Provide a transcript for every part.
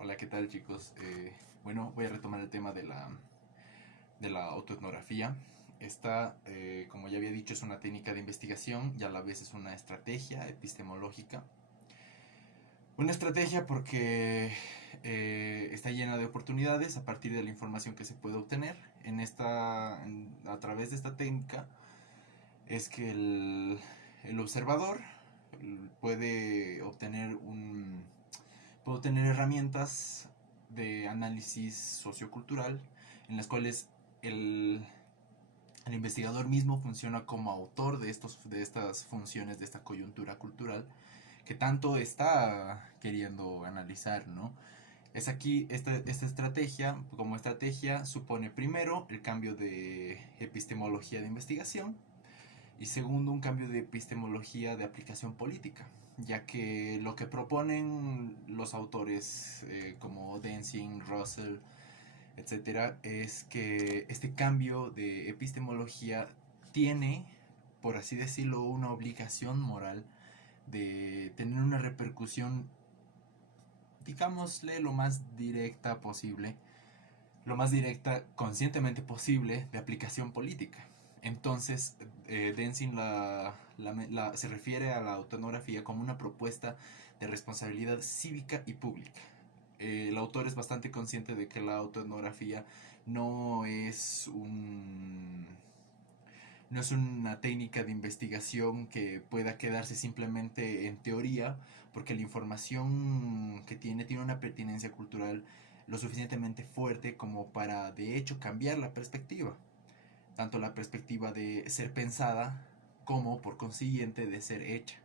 Hola, ¿qué tal, chicos? Bueno, voy a retomar el tema de la autoetnografía. Esta, como ya había dicho, es una técnica de investigación y a la vez es una estrategia epistemológica. Una estrategia porque está llena de oportunidades a partir de la información que se puede obtener. A través de esta técnica es que el observador puede puedo tener herramientas de análisis sociocultural en las cuales el, el investigador mismo funciona como autor de estas funciones, de esta coyuntura cultural que tanto está queriendo analizar, ¿no? Es aquí, esta estrategia, como estrategia, supone primero el cambio de epistemología de investigación, y segundo, un cambio de epistemología de aplicación política, ya que lo que proponen los autores como Denzin, Russell, etcétera, es que este cambio de epistemología tiene, por así decirlo, una obligación moral de tener una repercusión, digámosle, lo más directa conscientemente posible de aplicación política. Entonces, Denzin se refiere a la autonografía como una propuesta de responsabilidad cívica y pública. El autor es bastante consciente de que la autoetnografía no es un no es una técnica de investigación que pueda quedarse simplemente en teoría, porque la información que tiene una pertinencia cultural lo suficientemente fuerte como para de hecho cambiar la perspectiva, tanto la perspectiva de ser pensada como por consiguiente de ser hecha.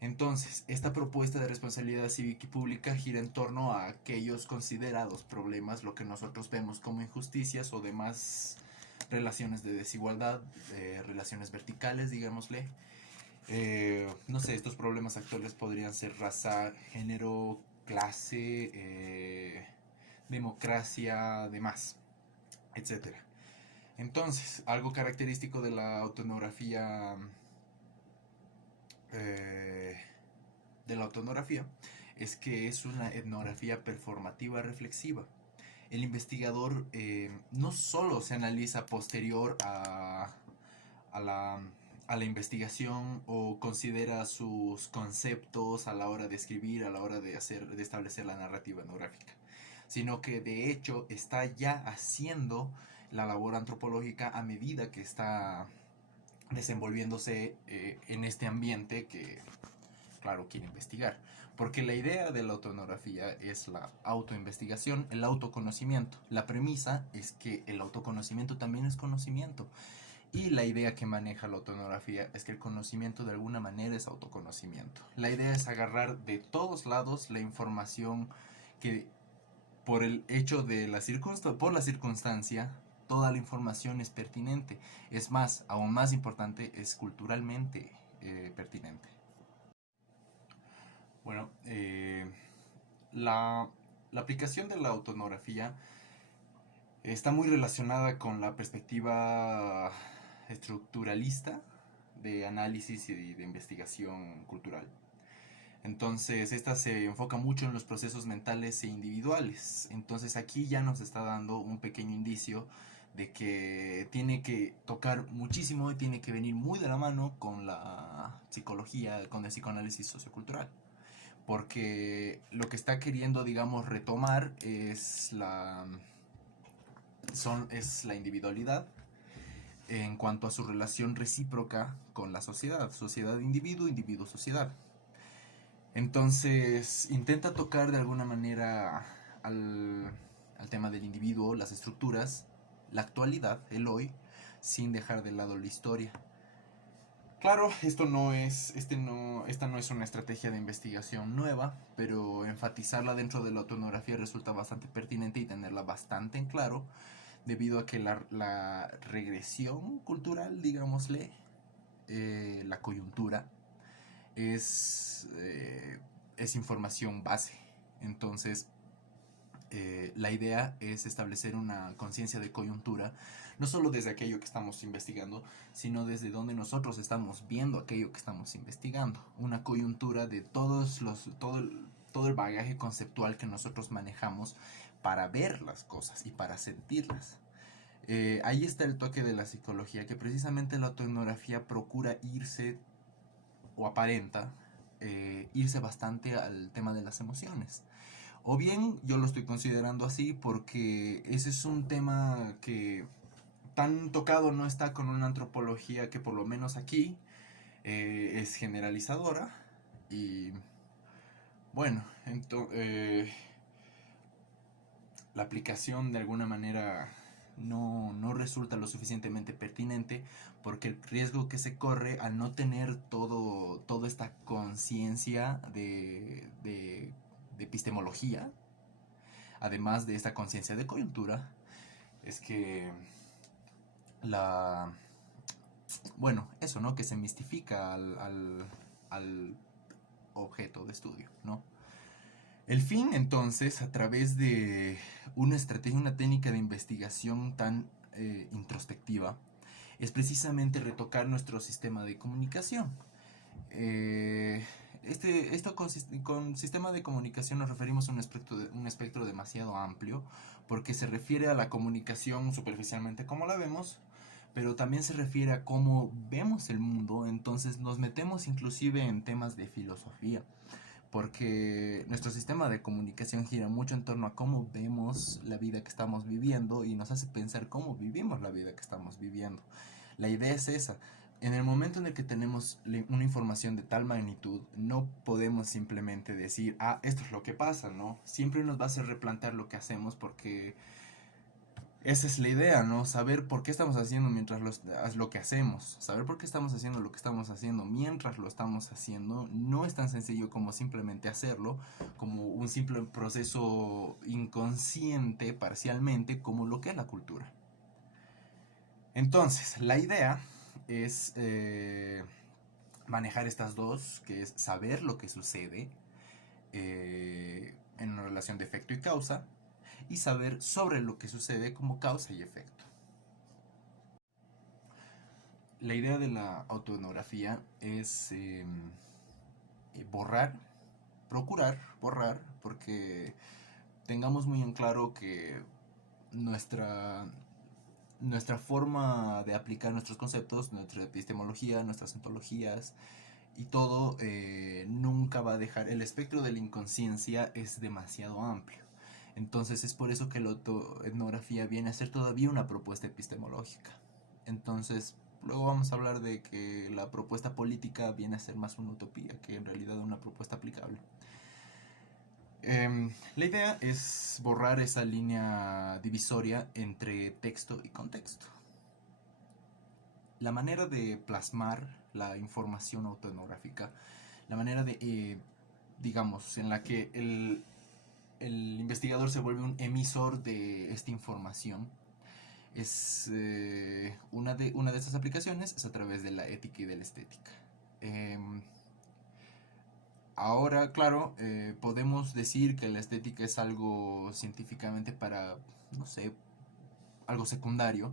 Entonces, esta propuesta de responsabilidad cívica y pública gira en torno a aquellos considerados problemas, lo que nosotros vemos como injusticias o demás relaciones de desigualdad, relaciones verticales, digámosle. No sé, estos problemas actuales podrían ser raza, género, clase, democracia, demás, etcétera. Entonces, algo característico de la autoetnografía eh, es que es una etnografía performativa reflexiva. El investigador no solo se analiza posterior a a la investigación o considera sus conceptos a la hora de escribir, a la hora de establecer la narrativa etnográfica, sino que de hecho está ya haciendo la labor antropológica a medida que está desenvolviéndose en este ambiente que, claro, quiere investigar. Porque la idea de la autoetnografía es la autoinvestigación, el autoconocimiento. La premisa es que el autoconocimiento también es conocimiento. Y la idea que maneja la autoetnografía es que el conocimiento de alguna manera es autoconocimiento. La idea es agarrar de todos lados la información que por el hecho de por la circunstancia, toda la información es pertinente. Es más, aún más importante, es culturalmente pertinente. Bueno, la, la aplicación de la autoetnografía está muy relacionada con la perspectiva estructuralista de análisis y de investigación cultural. Entonces, esta se enfoca mucho en los procesos mentales e individuales. Entonces, aquí ya nos está dando un pequeño indicio de que tiene que tocar muchísimo y tiene que venir muy de la mano con la psicología, con el psicoanálisis sociocultural. Porque lo que está queriendo, digamos, retomar es la individualidad en cuanto a su relación recíproca con la sociedad, sociedad-individuo, individuo-sociedad. Entonces intenta tocar de alguna manera al tema del individuo, las estructuras, la actualidad, el hoy, sin dejar de lado la historia. Claro, esta no es una estrategia de investigación nueva, pero enfatizarla dentro de la autoetnografía resulta bastante pertinente y tenerla bastante en claro, debido a que la regresión cultural, digámosle, la coyuntura, es, eh, es información base. Entonces, la idea es establecer una conciencia de coyuntura, no solo desde aquello que estamos investigando, sino desde donde nosotros estamos viendo aquello que estamos investigando. Una coyuntura de todo el bagaje conceptual que nosotros manejamos para ver las cosas y para sentirlas. Ahí está el toque de la psicología, que precisamente la autoetnografía procura irse, o aparenta, irse bastante al tema de las emociones. O bien yo lo estoy considerando así porque ese es un tema que tan tocado no está con una antropología que por lo menos aquí es generalizadora. Y bueno, la aplicación de alguna manera no resulta lo suficientemente pertinente, porque el riesgo que se corre al no tener toda esta conciencia de epistemología, además de esta conciencia de coyuntura, es que la... Bueno, eso, ¿no? Que se mistifica al objeto de estudio, ¿no? El fin, entonces, a través de una estrategia, una técnica de investigación tan introspectiva, es precisamente retocar nuestro sistema de comunicación. Esto con sistema de comunicación nos referimos a un espectro demasiado amplio, porque se refiere a la comunicación superficialmente como la vemos, pero también se refiere a cómo vemos el mundo. Entonces nos metemos inclusive en temas de filosofía, porque nuestro sistema de comunicación gira mucho en torno a cómo vemos la vida que estamos viviendo y nos hace pensar cómo vivimos la vida que estamos viviendo. La idea es esa. En el momento en el que tenemos una información de tal magnitud, no podemos simplemente decir, ah, esto es lo que pasa, ¿no? Siempre nos va a hacer replantear lo que hacemos, porque esa es la idea, ¿no? Saber por qué estamos haciendo lo que hacemos. Saber por qué estamos haciendo lo que estamos haciendo mientras lo estamos haciendo no es tan sencillo como simplemente hacerlo, como un simple proceso inconsciente parcialmente, como lo que es la cultura. Entonces, la idea es manejar estas dos, que es saber lo que sucede en una relación de efecto y causa, y saber sobre lo que sucede como causa y efecto. La idea de la autoetnografía es procurar borrar, porque tengamos muy en claro que nuestra forma de aplicar nuestros conceptos, nuestra epistemología, nuestras ontologías y todo, nunca va a dejar. El espectro de la inconsciencia es demasiado amplio. Entonces es por eso que la autoetnografía viene a ser todavía una propuesta epistemológica. Entonces luego vamos a hablar de que la propuesta política viene a ser más una utopía que en realidad una propuesta aplicable. La idea es borrar esa línea divisoria entre texto y contexto. La manera de plasmar la información autoetnográfica, la manera de, digamos, en la que el investigador se vuelve un emisor de esta información, es una de estas aplicaciones es a través de la ética y de la estética. Ahora, claro, podemos decir que la estética es algo científicamente no sé, algo secundario,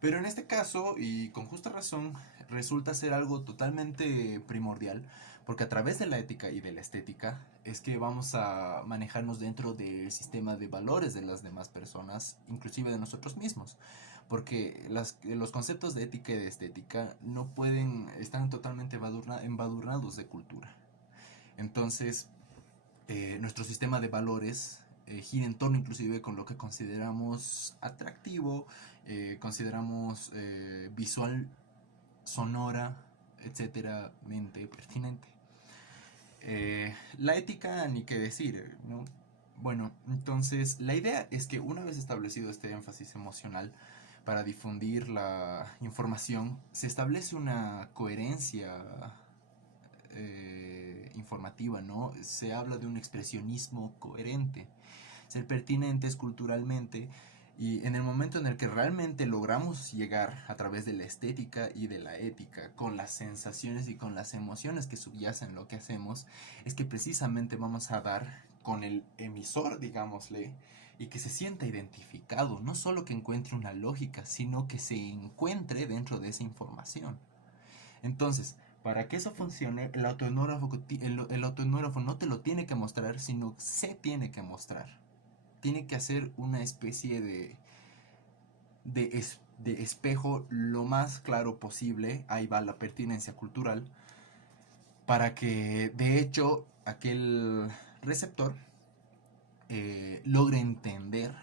pero en este caso, y con justa razón, resulta ser algo totalmente primordial, porque a través de la ética y de la estética es que vamos a manejarnos dentro del sistema de valores de las demás personas, inclusive de nosotros mismos, porque los conceptos de ética y de estética están totalmente embadurnados de cultura. Entonces, nuestro sistema de valores gira en torno inclusive con lo que consideramos atractivo, consideramos visual, sonora, etcétera, pertinente. La ética, ni qué decir, ¿no? Bueno, entonces la idea es que una vez establecido este énfasis emocional para difundir la información, se establece una coherencia informativa, ¿no? Se habla de un expresionismo coherente, ser pertinentes culturalmente, y en el momento en el que realmente logramos llegar a través de la estética y de la ética con las sensaciones y con las emociones que subyacen lo que hacemos, es que precisamente vamos a dar con el emisor, digámosle, y que se sienta identificado, no solo que encuentre una lógica, sino que se encuentre dentro de esa información. Entonces, Para que eso funcione, el autoetnógrafo no te lo tiene que mostrar, sino se tiene que mostrar. Tiene que hacer una especie de espejo lo más claro posible, ahí va la pertinencia cultural, para que de hecho aquel receptor logre entender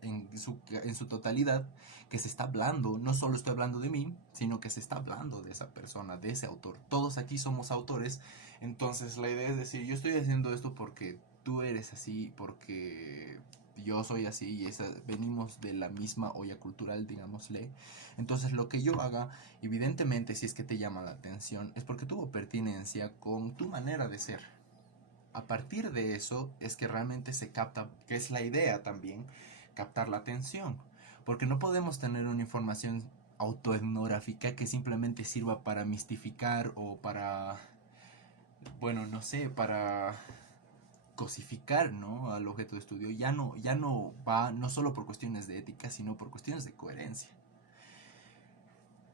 en su totalidad que se está hablando, no solo estoy hablando de mí, sino que se está hablando de esa persona, de ese autor. Todos aquí somos autores, entonces la idea es decir, yo estoy haciendo esto porque tú eres así, porque yo soy así y venimos de la misma olla cultural, digámosle. Entonces lo que yo haga, evidentemente si es que te llama la atención, es porque tuvo pertinencia con tu manera de ser. A partir de eso es que realmente se capta, que es la idea también, captar la atención. Porque no podemos tener una información autoetnográfica que simplemente sirva para mistificar o para, bueno, no sé, para cosificar, ¿no?, al objeto de estudio. Ya no va no solo por cuestiones de ética, sino por cuestiones de coherencia.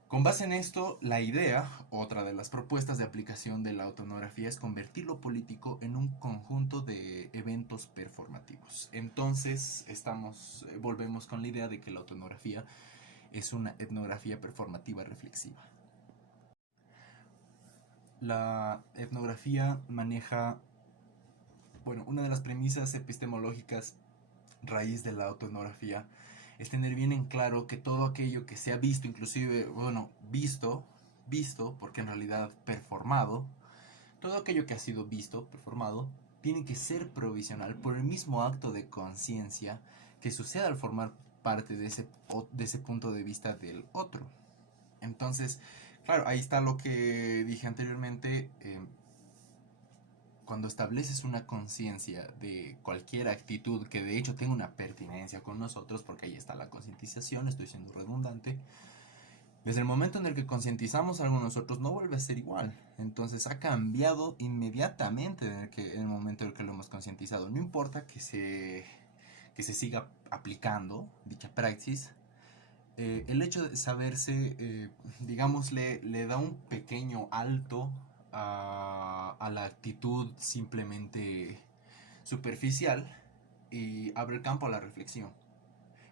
Con base en esto, la idea, otra de las propuestas de aplicación de la autonografía, es convertir lo político en un conjunto de eventos performativos. Entonces, volvemos con la idea de que la autonografía es una etnografía performativa reflexiva. La etnografía maneja, bueno, una de las premisas epistemológicas raíz de la autoetnografía es tener bien en claro que todo aquello que se ha visto, inclusive, bueno, visto, porque en realidad performado, todo aquello que ha sido visto, performado, tiene que ser provisional por el mismo acto de conciencia que sucede al formar parte de ese punto de vista del otro. Entonces, claro, ahí está lo que dije anteriormente. Cuando estableces una conciencia de cualquier actitud que de hecho tenga una pertinencia con nosotros, porque ahí está la concientización, estoy siendo redundante, desde el momento en el que concientizamos algo nosotros no vuelve a ser igual. Entonces ha cambiado inmediatamente en el momento en el que lo hemos concientizado. No importa que se siga aplicando dicha praxis, el hecho de saberse, digamos, le da un pequeño alto a la actitud simplemente superficial y abre el campo a la reflexión.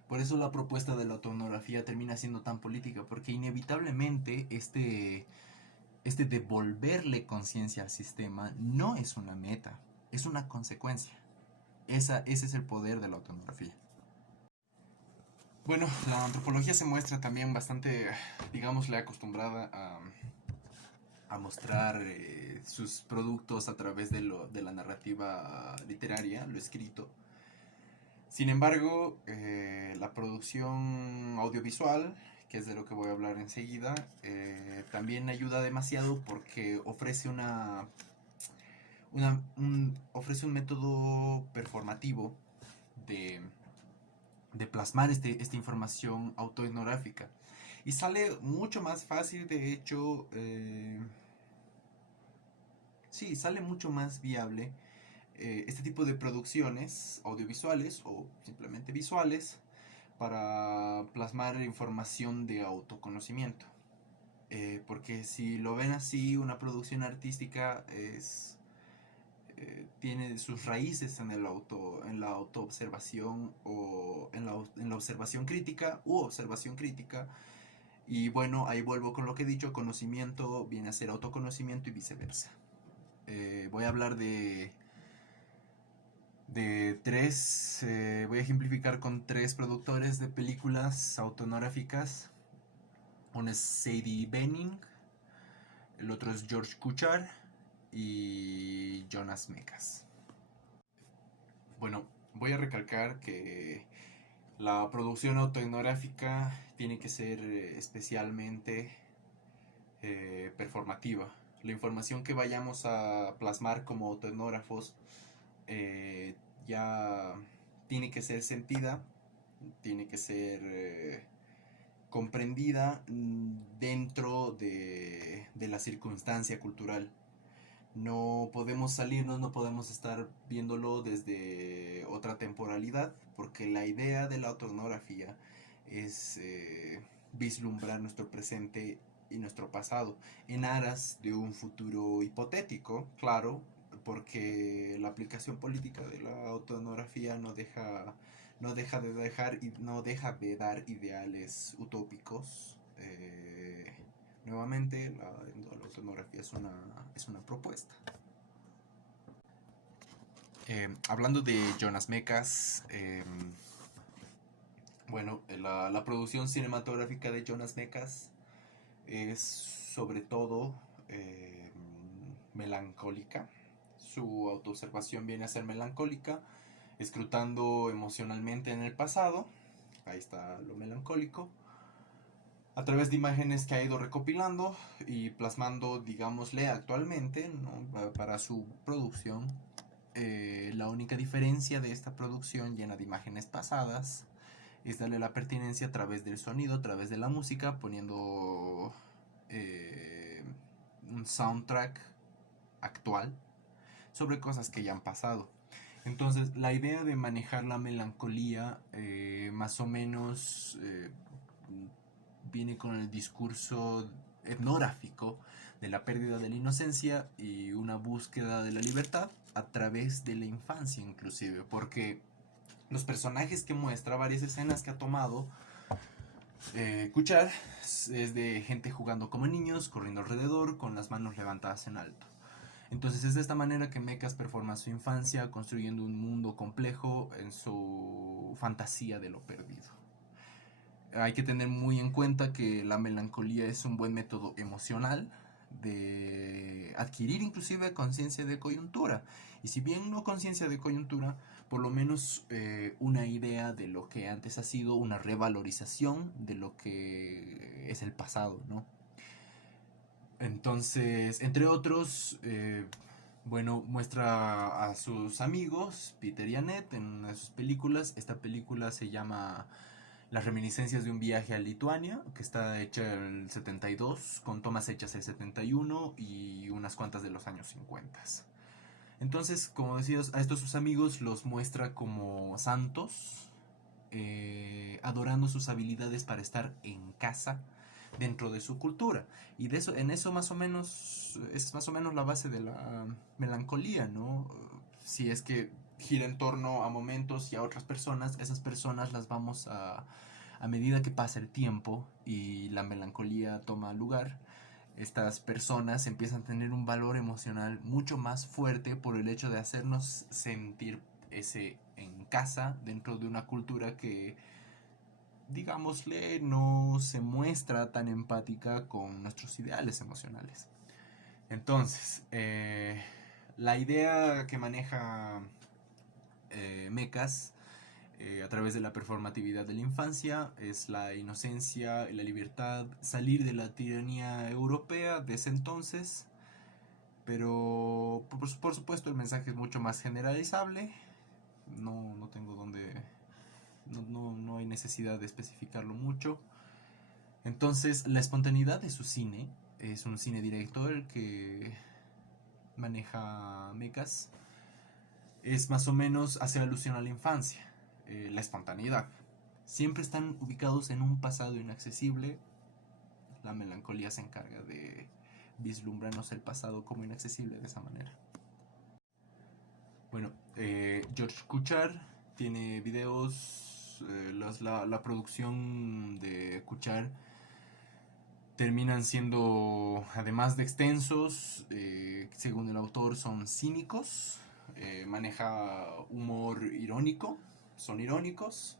Por eso la propuesta de la autonografía termina siendo tan política, porque inevitablemente este devolverle conciencia al sistema no es una meta, es una consecuencia. Ese es el poder de la autonografía. Bueno, la antropología se muestra también bastante, digámosle, acostumbrada a mostrar sus productos a través de la narrativa literaria, lo escrito. Sin embargo, la producción audiovisual, que es de lo que voy a hablar enseguida, también ayuda demasiado porque ofrece ofrece un método performativo de, de plasmar esta información autoetnográfica. Y sale mucho más fácil, de hecho, sí, sale mucho más viable este tipo de producciones audiovisuales o simplemente visuales para plasmar información de autoconocimiento. Porque si lo ven así, una producción artística tiene sus raíces en la autoobservación o en la observación crítica u observación crítica. Y bueno, ahí vuelvo con lo que he dicho, conocimiento viene a ser autoconocimiento y viceversa. Voy a hablar voy a ejemplificar con tres productores de películas autoetnográficas. Uno es Sadie Benning, el otro es George Kuchar y Jonas Mekas. Bueno, voy a recalcar que la producción autoetnográfica tiene que ser especialmente performativa. La información que vayamos a plasmar como autoetnógrafos ya tiene que ser sentida, tiene que ser comprendida dentro de la circunstancia cultural. No podemos salirnos, no podemos estar viéndolo desde otra temporalidad, porque la idea de la autoetnografía es vislumbrar nuestro presente y nuestro pasado, en aras de un futuro hipotético, claro, porque la aplicación política de la autoetnografía no deja de dar ideales utópicos. Nuevamente, la autoetnografía es una propuesta. Hablando de Jonas Mekas, bueno, la producción cinematográfica de Jonas Mekas es sobre todo melancólica. Su autoobservación viene a ser melancólica, escrutando emocionalmente en el pasado. Ahí está lo melancólico. A través de imágenes que ha ido recopilando y plasmando, digámosle, actualmente, ¿no?, para su producción. La única diferencia de esta producción llena de imágenes pasadas es darle la pertinencia a través del sonido, a través de la música, poniendo un soundtrack actual sobre cosas que ya han pasado. Entonces, la idea de manejar la melancolía más o menos viene con el discurso etnográfico de la pérdida de la inocencia y una búsqueda de la libertad a través de la infancia inclusive, porque los personajes que muestra, varias escenas que ha tomado Kuchar, es de gente jugando como niños, corriendo alrededor, con las manos levantadas en alto. Entonces es de esta manera que Mekas performa su infancia, construyendo un mundo complejo en su fantasía de lo perdido. Hay que tener muy en cuenta que la melancolía es un buen método emocional de adquirir inclusive conciencia de coyuntura. Y si bien no conciencia de coyuntura, por lo menos una idea de lo que antes ha sido, una revalorización de lo que es el pasado, ¿no? Entonces, entre otros, bueno, muestra a sus amigos, Peter y Annette, en una de sus películas. Esta película se llama Las reminiscencias de un viaje a Lituania, que está hecha en el 72, con tomas hechas el 71 y unas cuantas de los años 50. Entonces, como decías, a estos sus amigos los muestra como santos, adorando sus habilidades para estar en casa dentro de su cultura. Y de eso, en eso más o menos, es más o menos la base de la melancolía, ¿no? Si es que gira en torno a momentos y a otras personas, esas personas las vamos a medida que pasa el tiempo y la melancolía toma lugar, estas personas empiezan a tener un valor emocional mucho más fuerte por el hecho de hacernos sentir ese en casa dentro de una cultura que, digámosle, no se muestra tan empática con nuestros ideales emocionales. Entonces, la idea que maneja Mekas a través de la performatividad de la infancia es la inocencia y la libertad, salir de la tiranía europea de ese entonces, pero por supuesto el mensaje es mucho más generalizable. No tengo donde, no hay necesidad de especificarlo mucho. Entonces, la espontaneidad de su cine es un cine directo el que maneja Mekas. Es más o menos hace alusión a la infancia, la espontaneidad. Siempre están ubicados en un pasado inaccesible. La melancolía se encarga de vislumbrarnos el pasado como inaccesible de esa manera. Bueno, George Kuchar tiene videos, la producción de Kuchar terminan siendo, además de extensos, según el autor, son cínicos, maneja humor irónico, son irónicos.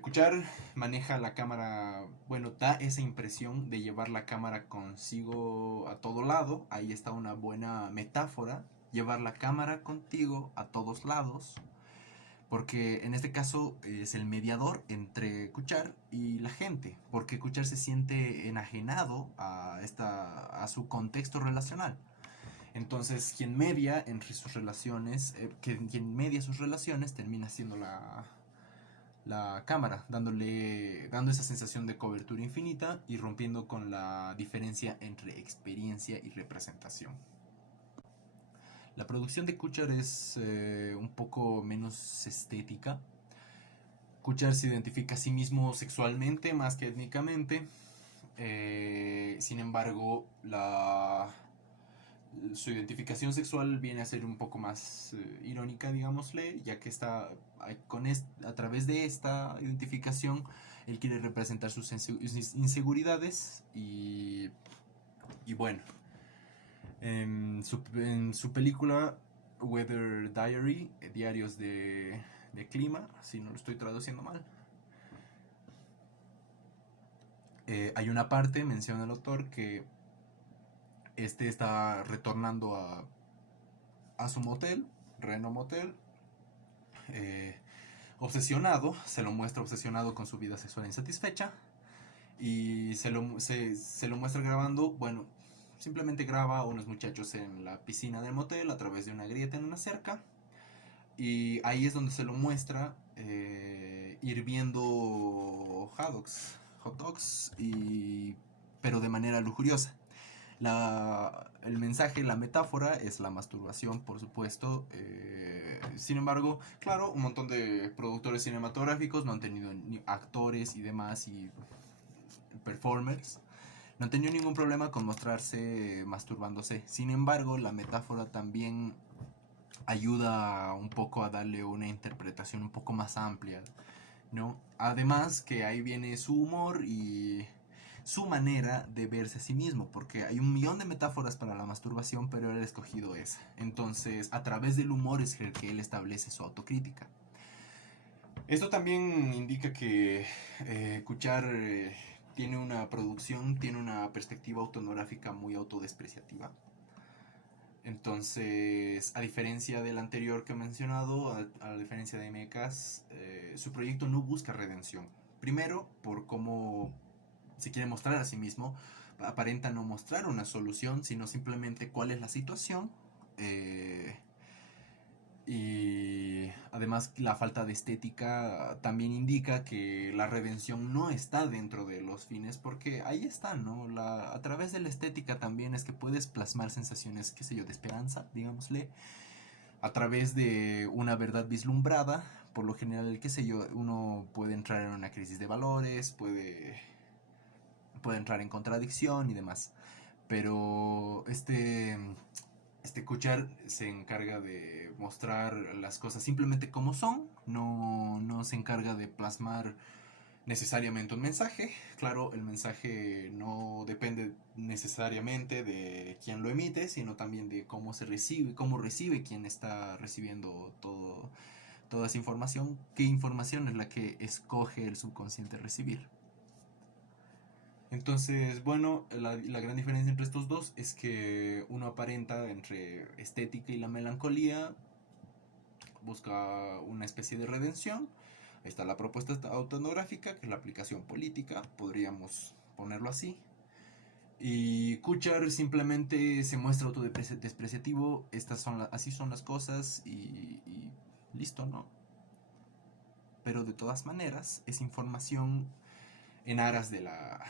Kuchar maneja la cámara, bueno, da esa impresión de llevar la cámara consigo a todo lado. Ahí está una buena metáfora, llevar la cámara contigo a todos lados, porque en este caso es el mediador entre Kuchar y la gente, porque Kuchar se siente enajenado a su contexto relacional. Entonces, quien media entre sus relaciones, quien media sus relaciones termina siendo la cámara, dando esa sensación de cobertura infinita y rompiendo con la diferencia entre experiencia y representación. La producción de Kuchar es un poco menos estética. Kuchar se identifica a sí mismo sexualmente más que étnicamente. Sin embargo, su identificación sexual viene a ser un poco más irónica, digámosle, ya que a través de esta identificación él quiere representar sus inseguridades y bueno, en su película Weather Diary, Diarios de Clima, si no lo estoy traduciendo mal, hay una parte, menciona el autor, que este está retornando a su motel, Reno Motel, eh, obsesionado, se lo muestra obsesionado con su vida sexual insatisfecha y se lo muestra grabando, bueno, simplemente graba a unos muchachos en la piscina del motel a través de una grieta en una cerca y ahí es donde se lo muestra hirviendo hot dogs pero de manera lujuriosa. El mensaje, la metáfora es la masturbación, por supuesto. Sin embargo, claro, un montón de productores cinematográficos no han tenido ni actores y demás y performers. No han tenido ningún problema con mostrarse masturbándose. Sin embargo, la metáfora también ayuda un poco a darle una interpretación un poco más amplia, ¿no? Además que ahí viene su humor y su manera de verse a sí mismo, porque hay un millón de metáforas para la masturbación, pero él ha escogido esa. Entonces, a través del humor es el que él establece su autocrítica. Esto también indica que Kuchar tiene una producción, tiene una perspectiva autonográfica muy autodespreciativa. Entonces, a diferencia del anterior que he mencionado, a diferencia de Mecas, su proyecto no busca redención. Primero, por cómo se quiere mostrar a sí mismo, aparenta no mostrar una solución, sino simplemente cuál es la situación. Y además la falta de estética también indica que la redención no está dentro de los fines, porque ahí está, ¿no? A través de la estética también es que puedes plasmar sensaciones, qué sé yo, de esperanza, digámosle, a través de una verdad vislumbrada. Por lo general, qué sé yo, uno puede entrar en una crisis de valores, puede entrar en contradicción y demás. Pero Kuchar se encarga de mostrar las cosas simplemente como son, no se encarga de plasmar necesariamente un mensaje. Claro, el mensaje no depende necesariamente de quién lo emite, sino también de cómo se recibe, cómo recibe quien está recibiendo toda esa información, qué información es la que escoge el subconsciente recibir. Entonces, bueno, la gran diferencia entre estos dos es que uno aparenta entre estética y la melancolía, busca una especie de redención. Ahí está la propuesta autoetnográfica, que es la aplicación política, podríamos ponerlo así. Y Kuchar simplemente se muestra autodespreciativo, así son las cosas y listo, ¿no? Pero de todas maneras, es información en aras de la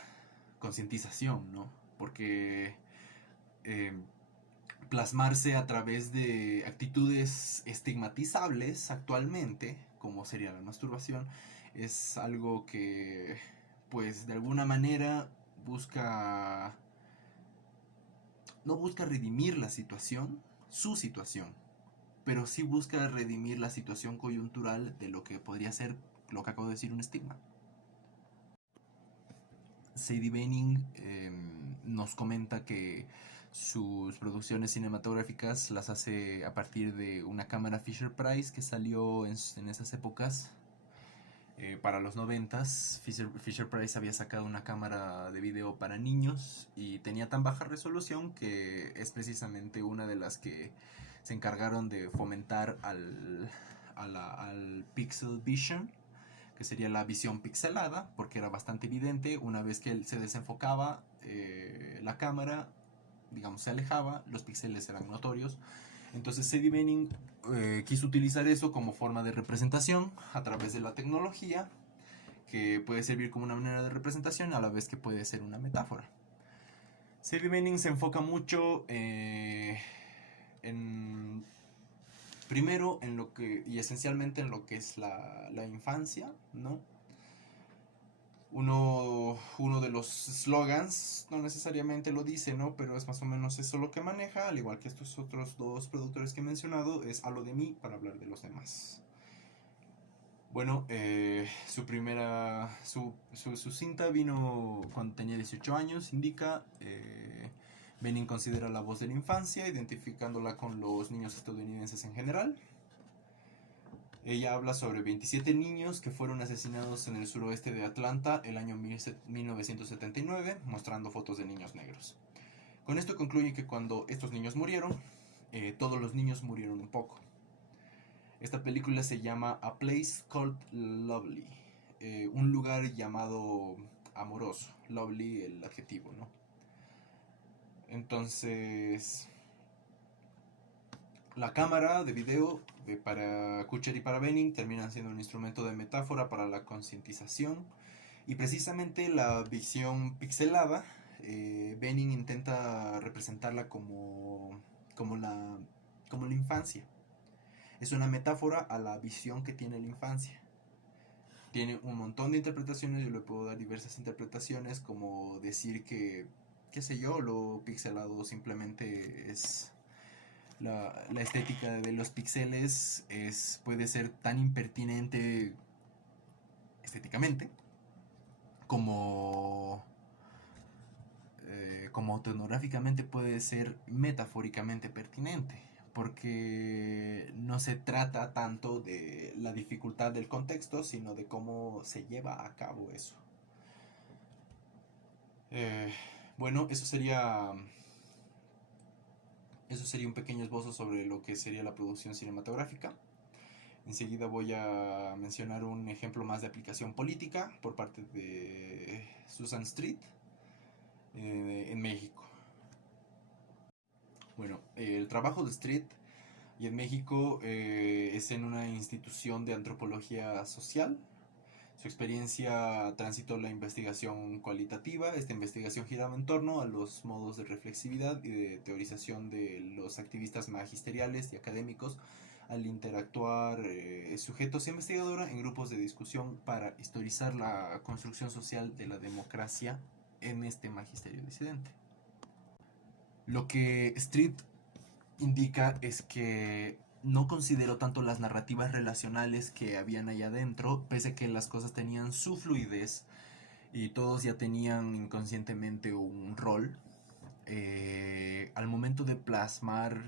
concientización, ¿no? Porque eh, plasmarse a través de actitudes estigmatizables actualmente, como sería la masturbación, es algo que, pues, de alguna manera no busca redimir la situación, su situación, pero sí busca redimir la situación coyuntural de lo que podría ser lo que acabo de decir, un estigma. Sadie Benning nos comenta que sus producciones cinematográficas las hace a partir de una cámara Fisher Price que salió en esas épocas. Para los 90s, Fisher Price había sacado una cámara de video para niños y tenía tan baja resolución que es precisamente una de las que se encargaron de fomentar al Pixel Vision, que sería la visión pixelada, porque era bastante evidente, una vez que él se desenfocaba la cámara, digamos, se alejaba, los píxeles eran notorios. Entonces Sadie Benning quiso utilizar eso como forma de representación a través de la tecnología, que puede servir como una manera de representación a la vez que puede ser una metáfora. Sadie Benning se enfoca mucho primero en lo que, y esencialmente en lo que es la infancia, ¿no? Uno de los slogans, no necesariamente lo dice, ¿no? Pero es más o menos eso lo que maneja, al igual que estos otros dos productores que he mencionado, es hablo de mí para hablar de los demás. Bueno, su cinta vino cuando tenía 18 años, indica. Benin considera la voz de la infancia, identificándola con los niños estadounidenses en general. Ella habla sobre 27 niños que fueron asesinados en el suroeste de Atlanta el año 1979, mostrando fotos de niños negros. Con esto concluye que cuando estos niños murieron, todos los niños murieron un poco. Esta película se llama A Place Called Lovely, un lugar llamado amoroso, lovely el adjetivo, ¿no? Entonces, la cámara de video para Kutcher y para Bening terminan siendo un instrumento de metáfora para la concientización, y precisamente la visión pixelada, Bening intenta representarla como la infancia. Es una metáfora a la visión que tiene la infancia. Tiene un montón de interpretaciones, yo le puedo dar diversas interpretaciones, como decir que, qué sé yo, lo pixelado simplemente es la estética de los píxeles, puede ser tan impertinente estéticamente como como autoetnográficamente puede ser metafóricamente pertinente, porque no se trata tanto de la dificultad del contexto, sino de cómo se lleva a cabo eso. Bueno, eso sería un pequeño esbozo sobre lo que sería la producción cinematográfica. Enseguida voy a mencionar un ejemplo más de aplicación política por parte de Susan Street en México. Bueno, el trabajo de Street y en México es en una institución de antropología social. Su experiencia transitó la investigación cualitativa. Esta investigación giraba en torno a los modos de reflexividad y de teorización de los activistas magisteriales y académicos al interactuar sujetos e investigadora en grupos de discusión para historizar la construcción social de la democracia en este magisterio disidente. Lo que Street indica es que no consideró tanto las narrativas relacionales que habían allá adentro, pese a que las cosas tenían su fluidez y todos ya tenían inconscientemente un rol. Al momento de plasmar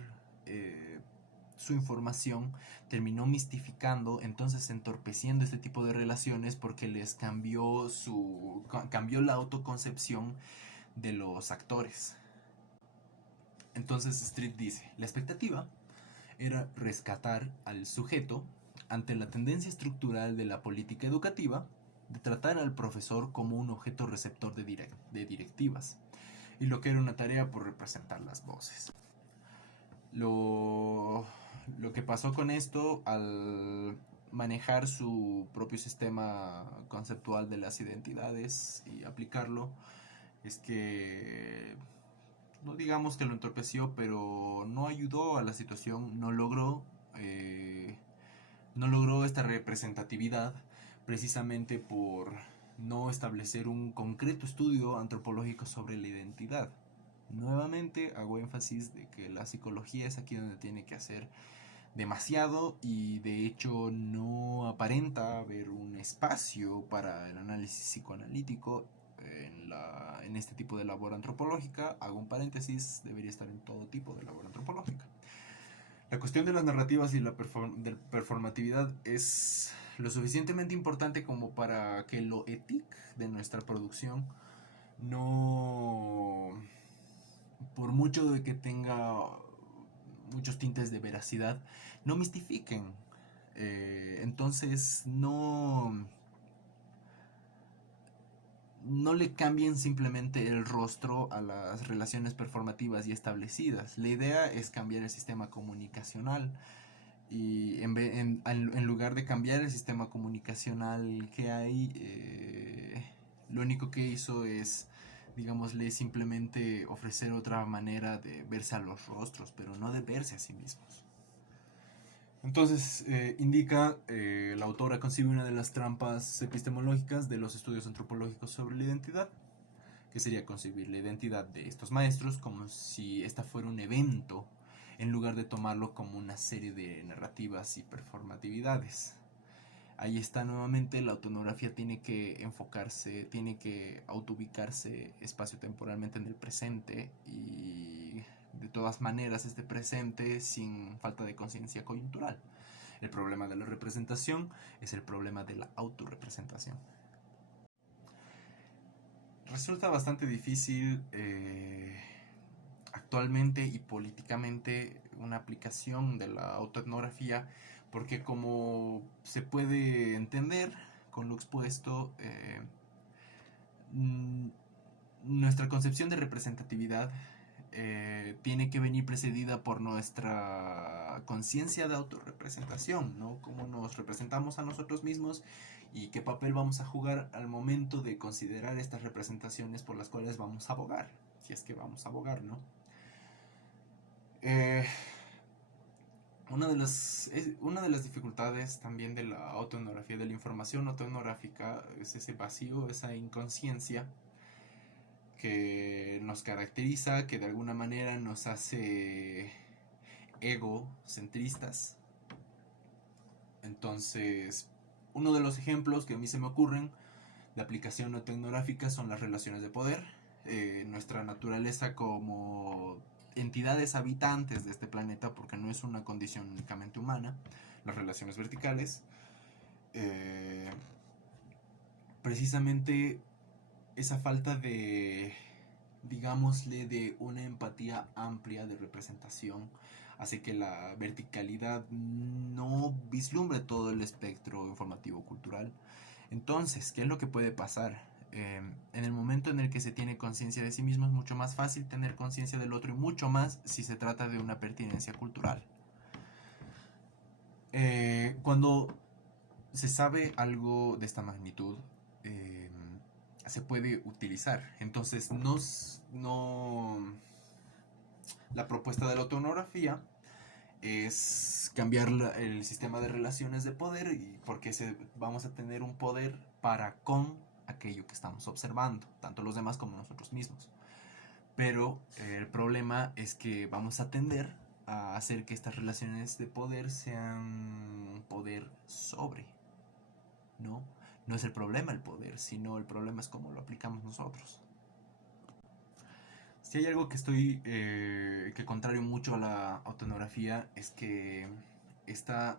su información, terminó mistificando, entonces entorpeciendo este tipo de relaciones, porque les cambió la autoconcepción de los actores. Entonces Street dice, la expectativa era rescatar al sujeto ante la tendencia estructural de la política educativa de tratar al profesor como un objeto receptor de directivas, y lo que era una tarea por representar las voces. Lo que pasó con esto al manejar su propio sistema conceptual de las identidades y aplicarlo es que, no digamos que lo entorpeció, pero no ayudó a la situación, no logró esta representatividad, precisamente por no establecer un concreto estudio antropológico sobre la identidad. Nuevamente hago énfasis de que la psicología es aquí donde tiene que hacer demasiado, y de hecho no aparenta haber un espacio para el análisis psicoanalítico en este tipo de labor antropológica. Hago un paréntesis, debería estar en todo tipo de labor antropológica. La cuestión de las narrativas y la performatividad es lo suficientemente importante como para que lo ético de nuestra producción no, por mucho de que tenga muchos tintes de veracidad, no mistifiquen. Entonces no le cambien simplemente el rostro a las relaciones performativas y establecidas. La idea es cambiar el sistema comunicacional, y en lugar de cambiar el sistema comunicacional que hay, lo único que hizo es, digámosle, simplemente ofrecer otra manera de verse a los rostros, pero no de verse a sí mismos. Entonces, indica, la autora concibe una de las trampas epistemológicas de los estudios antropológicos sobre la identidad, que sería concebir la identidad de estos maestros como si esta fuera un evento, en lugar de tomarlo como una serie de narrativas y performatividades. Ahí está nuevamente, la autonografía tiene que enfocarse, tiene que autoubicarse espacio-temporalmente en el presente, y de todas maneras este presente sin falta de conciencia coyuntural. El problema de la representación es el problema de la autorrepresentación. Resulta bastante difícil actualmente y políticamente una aplicación de la autoetnografía, porque como se puede entender con lo expuesto, nuestra concepción de representatividad tiene que venir precedida por nuestra conciencia de autorrepresentación, ¿no? Cómo nos representamos a nosotros mismos y qué papel vamos a jugar al momento de considerar estas representaciones por las cuales vamos a abogar, si es que vamos a abogar, ¿no? Una de las dificultades también de la autoetnografía, de la información autoetnográfica, es ese vacío, esa inconsciencia que nos caracteriza, que de alguna manera nos hace egocentristas. Entonces, uno de los ejemplos que a mí se me ocurren de aplicación autoetnográfica son las relaciones de poder. Nuestra naturaleza como entidades habitantes de este planeta, porque no es una condición únicamente humana, las relaciones verticales, precisamente esa falta de, digámosle, de una empatía amplia de representación hace que la verticalidad no vislumbre todo el espectro informativo cultural. Entonces, ¿qué es lo que puede pasar? En el momento en el que se tiene conciencia de sí mismo es mucho más fácil tener conciencia del otro, y mucho más si se trata de una pertinencia cultural. Cuando se sabe algo de esta magnitud, se puede utilizar. Entonces, la propuesta de la autoetnografía es cambiar el sistema de relaciones de poder, porque vamos a tener un poder para con aquello que estamos observando, tanto los demás como nosotros mismos. Pero el problema es que vamos a tender a hacer que estas relaciones de poder sean poder sobre, ¿no? No es el problema el poder, sino el problema es cómo lo aplicamos nosotros. Si hay algo que contrario mucho a la autoetnografía, es que esta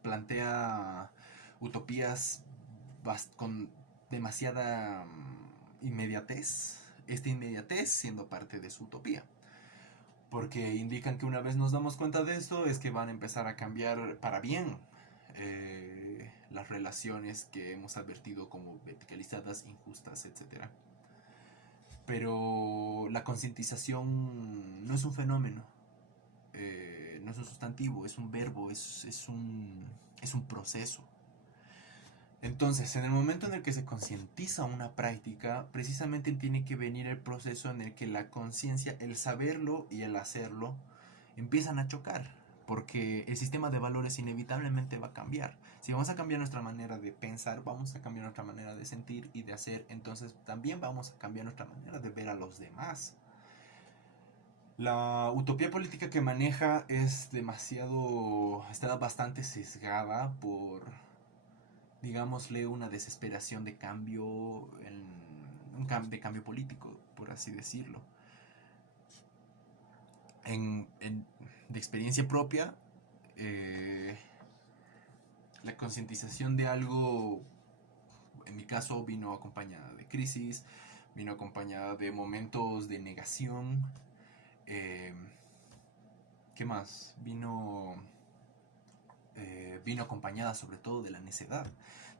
plantea utopías con demasiada inmediatez, esta inmediatez siendo parte de su utopía, porque indican que una vez nos damos cuenta de esto es que van a empezar a cambiar para bien las relaciones que hemos advertido como verticalizadas, injustas, etcétera. Pero la concientización no es un fenómeno, no es un sustantivo, es un verbo, es un proceso. Entonces, en el momento en el que se concientiza una práctica, precisamente tiene que venir el proceso en el que la conciencia, el saberlo y el hacerlo, empiezan a chocar, porque el sistema de valores inevitablemente va a cambiar. Si vamos a cambiar nuestra manera de pensar, vamos a cambiar nuestra manera de sentir y de hacer, entonces también vamos a cambiar nuestra manera de ver a los demás. La utopía política que maneja está bastante sesgada por, digámosle, una desesperación de cambio, de cambio político, por así decirlo. De experiencia propia, la concientización de algo, en mi caso, vino acompañada de crisis, vino acompañada de momentos de negación. ¿Qué más? Vino acompañada sobre todo de la necedad.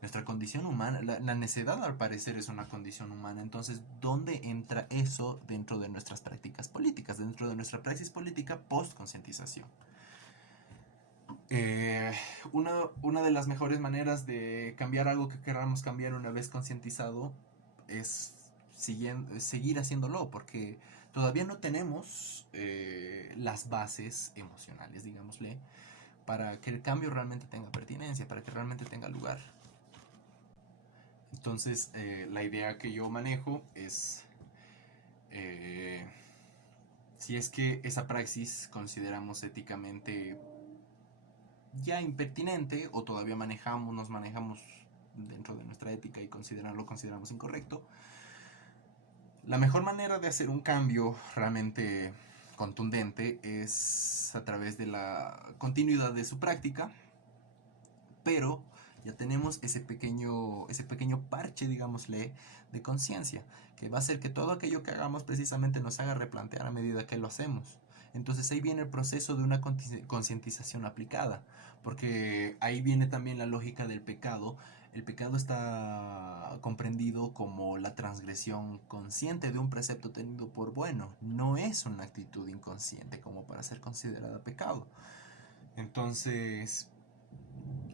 Nuestra condición humana, la necedad al parecer es una condición humana. Entonces, ¿dónde entra eso dentro de nuestras prácticas políticas, dentro de nuestra praxis política post-concientización? Una de las mejores maneras de cambiar algo que queramos cambiar una vez concientizado es seguir haciéndolo, porque todavía no tenemos las bases emocionales, digámosle, para que el cambio realmente tenga pertinencia, para que realmente tenga lugar. Entonces, la idea que yo manejo es, si es que esa praxis consideramos éticamente ya impertinente, o todavía nos manejamos dentro de nuestra ética y lo consideramos incorrecto, la mejor manera de hacer un cambio realmente contundente es a través de la continuidad de su práctica, pero ya tenemos ese pequeño parche, digámosle, de conciencia, que va a hacer que todo aquello que hagamos precisamente nos haga replantear a medida que lo hacemos. Entonces ahí viene el proceso de una concientización aplicada, porque ahí viene también la lógica del pecado. El pecado está comprendido como la transgresión consciente de un precepto tenido por bueno. No es una actitud inconsciente como para ser considerada pecado. Entonces,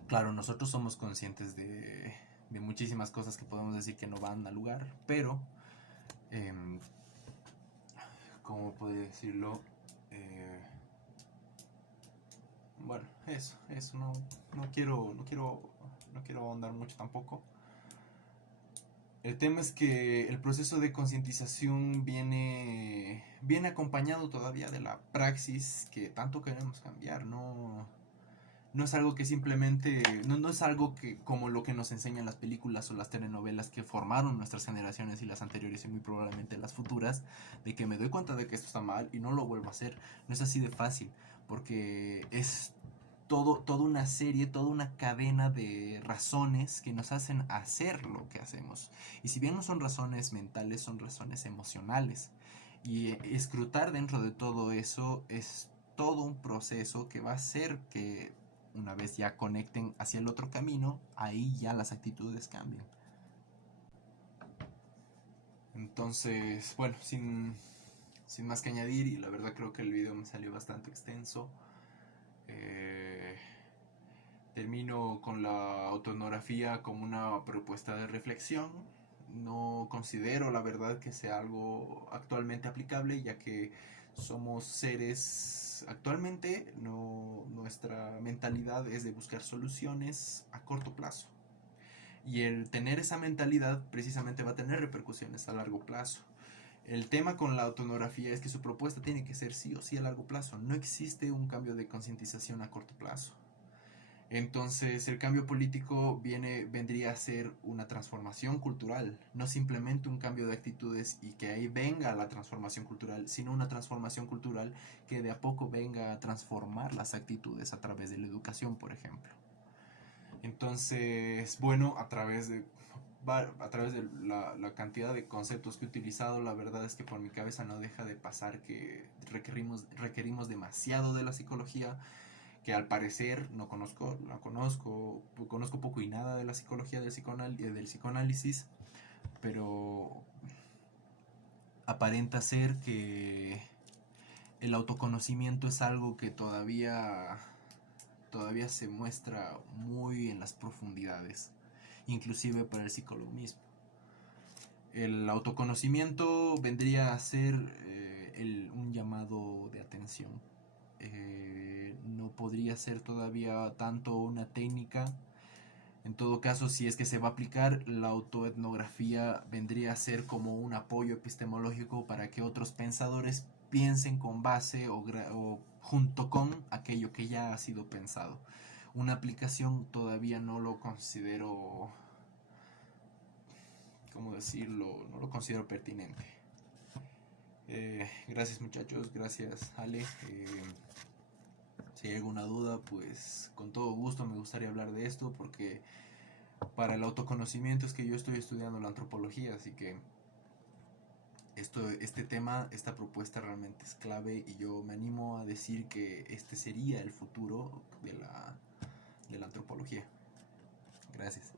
claro, nosotros somos conscientes de muchísimas cosas que podemos decir que no van al lugar, pero, ¿cómo puedo decirlo? Bueno, eso no quiero ahondar mucho tampoco. El tema es que el proceso de concientización viene acompañado todavía de la praxis que tanto queremos cambiar. No es algo que simplemente, no es algo que como lo que nos enseñan las películas o las telenovelas que formaron nuestras generaciones y las anteriores y muy probablemente las futuras, de que me doy cuenta de que esto está mal y no lo vuelvo a hacer. No es así de fácil, porque es toda una serie, toda una cadena de razones que nos hacen hacer lo que hacemos. Y si bien no son razones mentales, son razones emocionales. Y escrutar dentro de todo eso es todo un proceso que va a hacer que una vez ya conecten hacia el otro camino, ahí ya las actitudes cambian. Entonces, bueno, sin más que añadir, y la verdad creo que el video me salió bastante extenso, termino con la autonografía como una propuesta de reflexión. No considero la verdad que sea algo actualmente aplicable, ya que somos seres actualmente, nuestra mentalidad es de buscar soluciones a corto plazo. Y el tener esa mentalidad precisamente va a tener repercusiones a largo plazo. El tema con la autonografía es que su propuesta tiene que ser sí o sí a largo plazo. No existe un cambio de concientización a corto plazo. Entonces el cambio político vendría a ser una transformación cultural, no simplemente un cambio de actitudes y que ahí venga la transformación cultural, sino una transformación cultural que de a poco venga a transformar las actitudes a través de la educación, por ejemplo. Entonces, bueno, a través de la cantidad de conceptos que he utilizado, la verdad es que por mi cabeza no deja de pasar que requerimos demasiado de la psicología, que al parecer conozco poco y nada de la psicología del psicoanálisis, pero aparenta ser que el autoconocimiento es algo que todavía se muestra muy en las profundidades, inclusive para el psicólogo mismo. El autoconocimiento vendría a ser un llamado de atención. No podría ser todavía tanto una técnica. En todo caso, si es que se va a aplicar, la autoetnografía vendría a ser como un apoyo epistemológico para que otros pensadores piensen con base o junto con aquello que ya ha sido pensado. Una aplicación todavía no lo considero, ¿cómo decirlo? No lo considero pertinente. Gracias muchachos, gracias Ale. Si hay alguna duda, pues con todo gusto me gustaría hablar de esto, porque para el autoconocimiento es que yo estoy estudiando la antropología, así que este tema, esta propuesta realmente es clave, y yo me animo a decir que este sería el futuro de la antropología. Gracias.